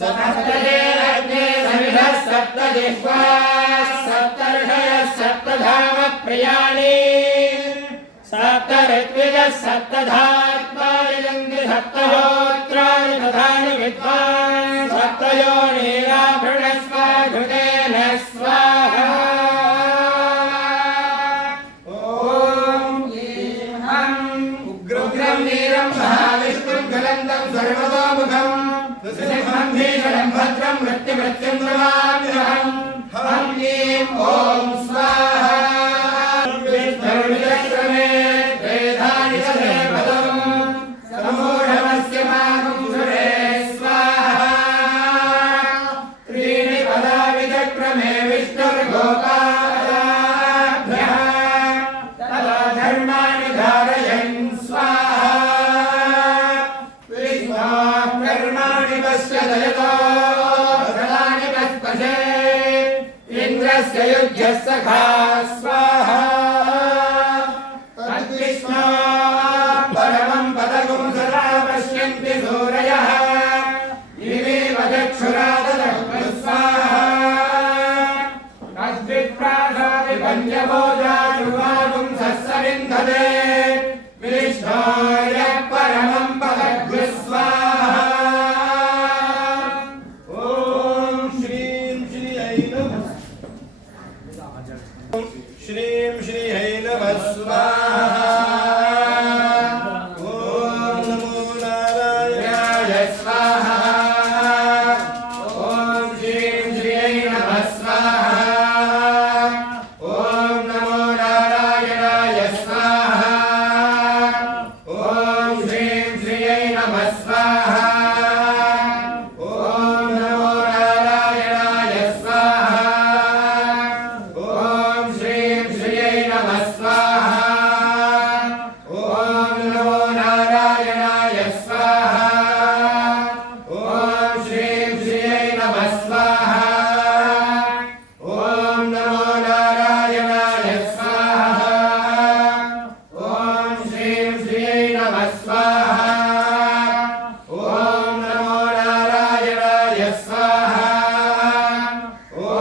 सप्तजेरग्ने सविधः सप्तजिह्वाः सप्तर्षयः सप्तधाम प्रियाणि सप्तऋत्विजः सप्तधात्मायजन्ति सप्तहोत्राणि तथानि विद्वान् सप्तयोनिराभृणस्वाघृतेन स्वाहा उग्रं वीरं महाविष्णुं ज्वलन्तं सर्वतोमुखं नृसिंहं भीषणं भद्रं मृत्युमृत्युं नमाम्यहं हं ह्रीं ॐ स्वाहा विष्णुर्विचक्रमे वेदानि सदेवतं समूढमस्य मागुं सुरे स्वाहा त्रीणि पदा विचक्रमे विष्णुर्गोपालाभ्यः तदा धर्माणि धारयन् स्वाहा विष्णोः कर्माणि पश्यदयतो फलानि पस्पशे इन्द्रस्य युज्यः सखा स्वाहा तद्विष्णो परमं पदगुं सदा पश्यन्ति सूरयः इमेव चक्षुराददग् स्वाहा तद्विप्रासादि पञ्चभोजानुवागुं सस्सविन्धते विष्णोर्य परमं पदग् स्वाहा ॐ श्रीं श्रीयै नमः श्रीं श्रीयै नमः स्वाहा ॐ नमो नारायणाय स्वाहा ॐ श्रीं श्रीयै नमः स्वाहा ॐ नमो नारायणाय स्वाहा ॐ श्रीं श्रीयै नमः स्वाहा ॐ नमो नारायणाय स्वाहा ॐ श्रीं श्रीयै नमः स्वाहा ॐ नमो नारायणाय स्वाहा ॐ श्रीं श्रीयै नमः स्वाहा ॐ नमो नारायणाय स्वाहा ॐ श्रीं श्रीयै नमः स्वाहा ॐ नमो नारायणाय स्वाहा ॐ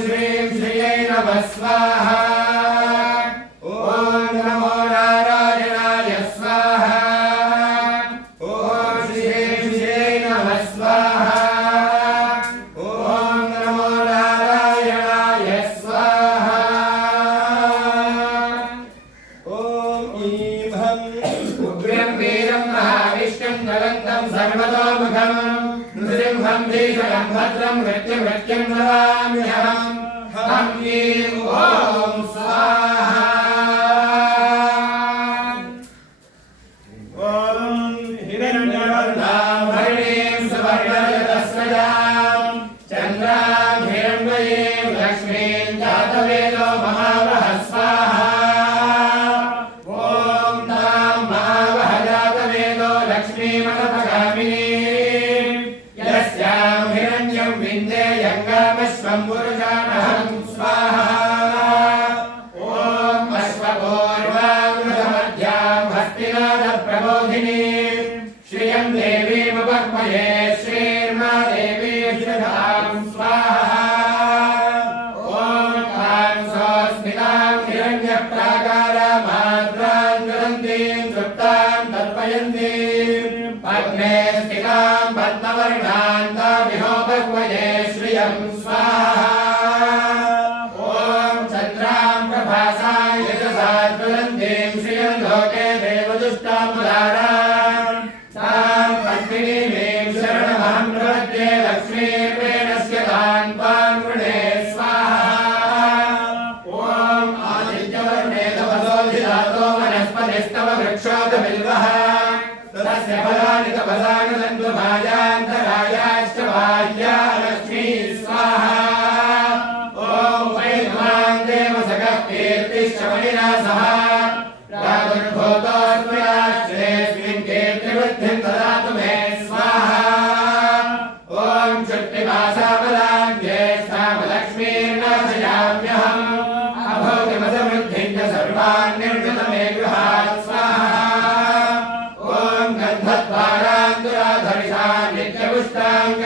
श्रीं श्रीयै नमः स्वाहा ॐ नमो नारायणाय स्वाहा ॐ श्रीं श्रीयै नमः स्वाहा ॐ नमो नारायणाय स्वाहा ॐ ईं हं उग्रं वीरं महाविष्णुं ज्वलन्तं सर्वतोमुखं नृसिंहं भीषणं भद्रं मृत्युमृत्युं नमाम्यहं हं ह्रीं ॐ स्वाहा ॐ हिरण्यवर्णां हरिणीं सुवर्णरजतस्रजां चन्द्रां हिरण्मयीं लक्ष्मीं जातवेदो महावः स्वाहा ॐ तां महावः जातवेदो लक्ष्मीमनपगामिनीं यस्यां हिरण्यं विन्देयङ्गामश्वं पुरुषानहं स्वाहा ॐ अश्वपूर्वामृतमध्यां हस्तिनादप्रबोधिनीं श्रियं देवीमुपह्मये श्रीर्मा देवी श्रद्धां स्वाहा ॐ तां स्वस्मितां हिरण्यप्राकारामाद्रां ज्वलन्तीं तृप्तां तर्पयन्तीं पद्मे स्थितां पद्मवर्णां तामिहोपह्मये श्रियं स्वाहा ॐ चन्द्रां प्रभासां यशसा ज्वलन्तीं श्रियं लोके देवदुष्टां मुदारां तां पद्मिनीं शरणमहं प्रपद्ये लक्ष्मीर्वेणस्य तां त्वां वृणे स्वाहा ॐ आदित्यवर्णे तपसोऽधिजातो वनस्पतिस्तव वृक्षोऽधबिल्वः तस्य फलानि तपसा नुदन्तु भाजान्तरायाश्च बाह्या लक्ष्मी स्वाहा ॐ वैद्वान् देवसखः कीर्तिश्च मणिना सह प्रादुर्भूतोऽस्मिन् कीर्तिवृद्धिं ददातु मे स्वाहा ॐ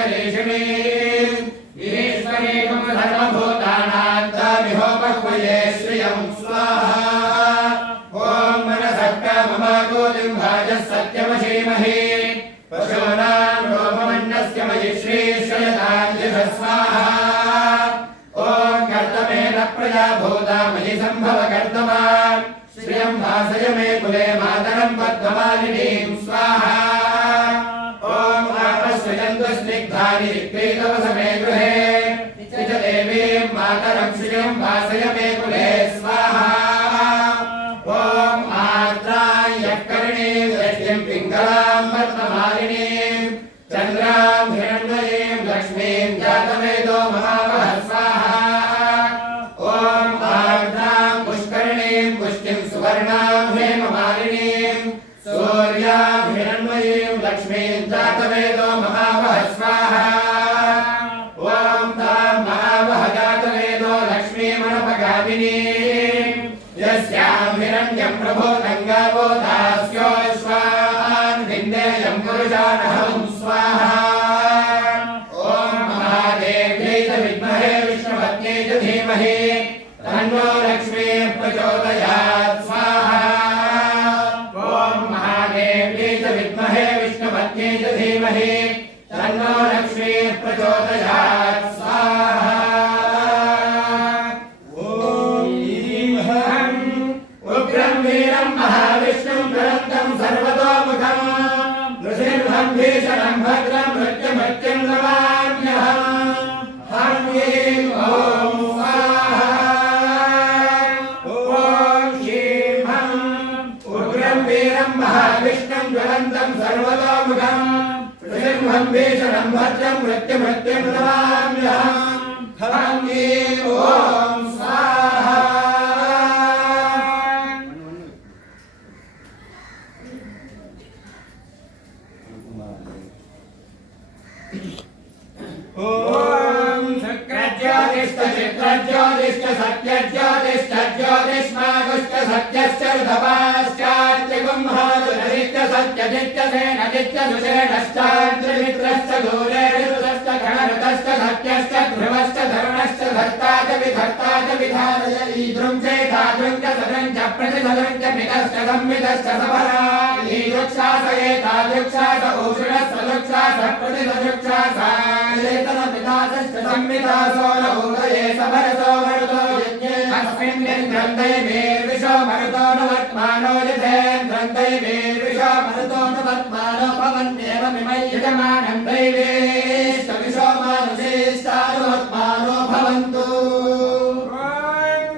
ईश्वरेशिणी ईश्वरीं सर्वभूतानां तामिहोपह्वये श्रियं स्वाहा ॐ मनसक्काममागोलिं भाजः सत्यमशीमहि पशूनां रोममन्नस्य मयि श्रीश्रयतां दिशः स्वाहा ॐ कर्तमेन प्रजा भूता मयि सम्भव कर्तमा श्रियं भासय मे कुले मातरं पद्ममालिनीं स्वाहा ॐ आपश्रयन्तु स्निग्धानि ऋक्वेदवसमे गृहे च देवीं मातरं श्रियं भासय मे कुले स्वाहा ॐ आर्द्रायकर्णीं दृष्टिं पिङ्गलां पद्ममालिनीं चन्द्रां हिरण्मयीं लक्ष्मीं जातवेदो महावः स्वाहा ॐ आर्द्रां पुष्करिणीं पुष्टिं सुवर्णां हेममालिनीं सूर्यां हिरण्मयीं लक्ष्मीं जातवेदो महावः स्वाहा ॐ तां महावः जातवेदो लक्ष्मीमणपगामिनीं यस्यां हिरण्यं प्रभूतं गावो दास्योऽश्वान् विन्देयं पुरुषानहं स्वाहा ॐ महादेव्यै च विद्महे विष्णुपत्न्यै च धीमहि तन्नो लक्ष्मीः प्रचोदयात् स्वाहा ॐ महादेव्यै च विद्महे विष्णुपत्न्यै च धीमहि तन्नो लक्ष्मीः प्रचोदयात् स्वाहा उग्रं वीरं महाविष्णुं ज्वलन्तं सर्वतोमुखं नृसिंहं भीषणं भद्रं मृत्युमृत्युं नमाम्यहम् हं ह्रीं ॐ स्वाहा ॐ श्रीं हं उग्रं वीरं महाविष्णुं ज्वलन्तं सर्वतोमुखं नृसिंहं भीषणं भद्रं मृत्युमृत्युं नमाम्यहम् हं ह्रीं ॐ स्वाहा ॐ शुक्रज्योतिश्च चित्रज्योतिश्च सत्यज्योतिश्च ज्योतिष्मागुश्च सत्यश्च ऋतपाश्चात्यगुम्हादुरिश्च सत्यजिच्च सेनजिच्च सुषेणश्चान्त्रिमित्रश्च दूरेरितश्च गणऋतश्च सत्यश्च ध्रुवश्च धरुणश्च धर्ता च विधारय ईदृं चेतादृं च सदं च प्रतिसदं च मितश्च संवितश्च सपरा ईदृक्षास एतादृक्षास ऊषणः सदृक्षास प्रतिसदृक्षास एतनमितादश्च संवितासो न उदये सभरसो मरुतो यज्ञे अस्मिन् दैवीर्विशो मरुतो न वर्त्मानो यथेन्द्रं दैवीर्विशो मरुतो न वर्त्मानो भवन्येव मिमै यजमानं दैवीष्टविशो मानुषेष्टानुवर्त्मानो भवन्तु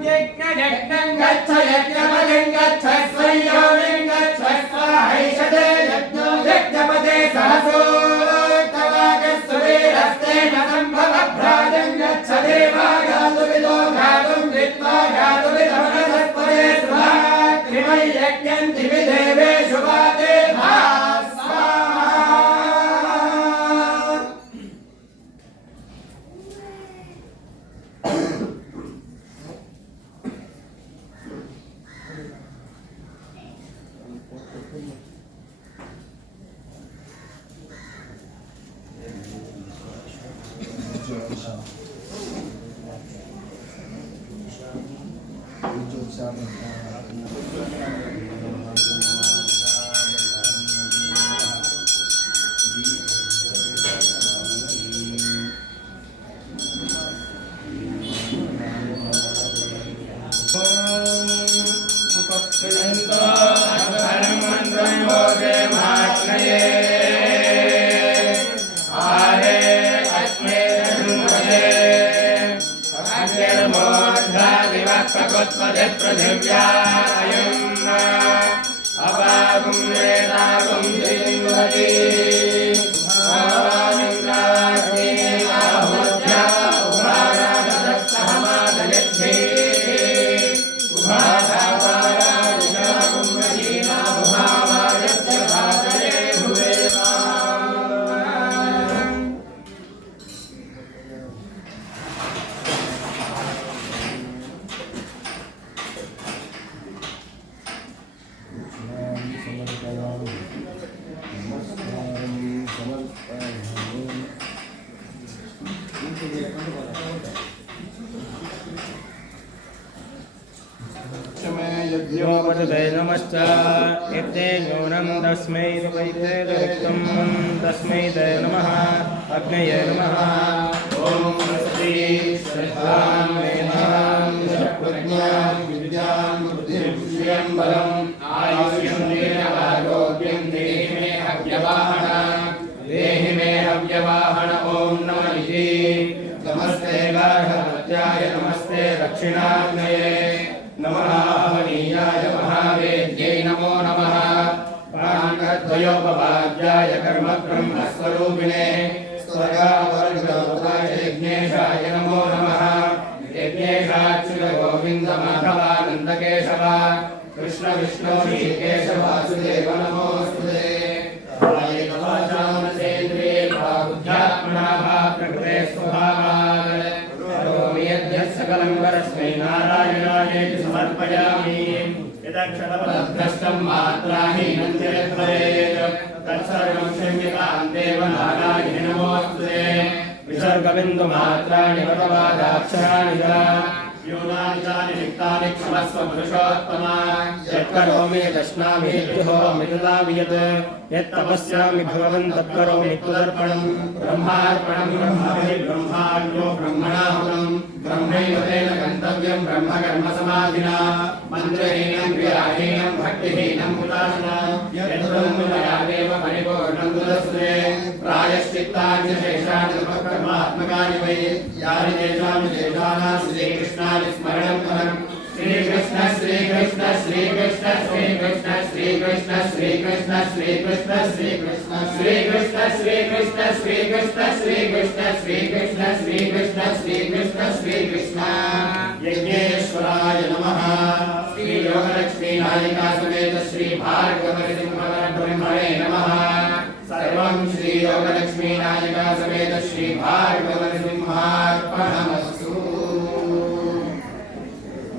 यज्ञं गच्छ यज्ञपतिं गच्छ स्वयोनिं गच्छ स्वाहैषते यज्ञो यज्ञपते सहसो सम्भवभ्राजं गच्छ देवा गातुविदो गातुं विद्वा गातुविदमनसत्परे स्वाहा त्रिमयि यज्ञं दिवि देवेषु वाते पृथिव्यायम् अपागुं वेदागुं दिलिङ्गति भावामिन्द्राग्नि आहुत्या उभारागतस्तहमादयद्धि उभासावाराजिनागुं महीना उभावायस्य भातये भुवेमा पतते नमश्च इत्ते न्यूनं तस्मै वैते रिक्तं तस्मै ते नमः अग्नये नमः ॐ श्री श्रद्धां मेधां प्रज्ञां विद्यां बुद्धिं श्रियं बलम् आयुष्यं आरोग्यं देहि मे हव्यवाहन ॐ नमः इति नमस्ते गार्हपत्याय नमस्ते दक्षिणाग्नये नमः महनीयाय महावेद्यै नमो नमः प्राणद्वयोपवाद्याय कर्मब्रह्मस्वरूपिणे स्वर्गावर्गलोकाय यज्ञेशाय नमो नमः यज्ञेशाच्युत गोविन्द माधवानन्दकेशव कृष्ण विष्णु ऋषिकेश वासुदेव नमोऽस्तुते प्रकृते स्वभावात् करोमि यद्यत् सकलं परस्मै नारायणायेति समर्पयामि यदक्षरपदभ्रष्टं मात्राहीनं चेत् भवेत् तत्सर्वं क्षम्यतां देवनारायणे नमोऽस्तुते विसर्गबिन्दुमात्राणि वदवादाक्षराणि च न्यूनानि चानि रिक्तानि क्षमस्व पुरुषोत्तमा यत्करोमि यदश्नामि यद्जुहोमि ददामि यत्तपस्यामि भगवन् तत्करोमि त्वदर्पणम् ब्रह्मार्पणम् ब्रह्मणि ब्रह्माण्यो ब्रह्मणाहुतं ब्रह्मैव तेन गन्तव्यं ब्रह्मकर्मसमाधिना मन्त्रहीनं क्रियाहीनं भक्तिहीनं उदासीनं यद्ब्रह्मयादेव परिपूर्णं तुदस्ते प्रायश्चित्तानि शेषाणि कर्मात्मकानि वै यानि तेषां शेषाणां श्रीकृष्णानि स्मरणं परम् श्रीकृष्ण श्रीकृष्ण श्रीकृष्ण श्रीकृष्ण श्रीकृष्ण श्रीकृष्ण श्रीकृष्ण श्रीकृष्ण श्रीकृष्ण श्रीकृष्ण श्रीकृष्ण श्रीकृष्ण श्रीकृष्ण श्रीकृष्ण श्रीकृष्ण श्रीकृष्ण यज्ञेश्वराय नमः श्री योगलक्ष्मी नायिका समेत श्री भार्गवसिंहब्रह्मणे नमः सर्वं श्री योगलक्ष्मी नायिका समेत श्री भार्गवसिंहार्पणमस्तु।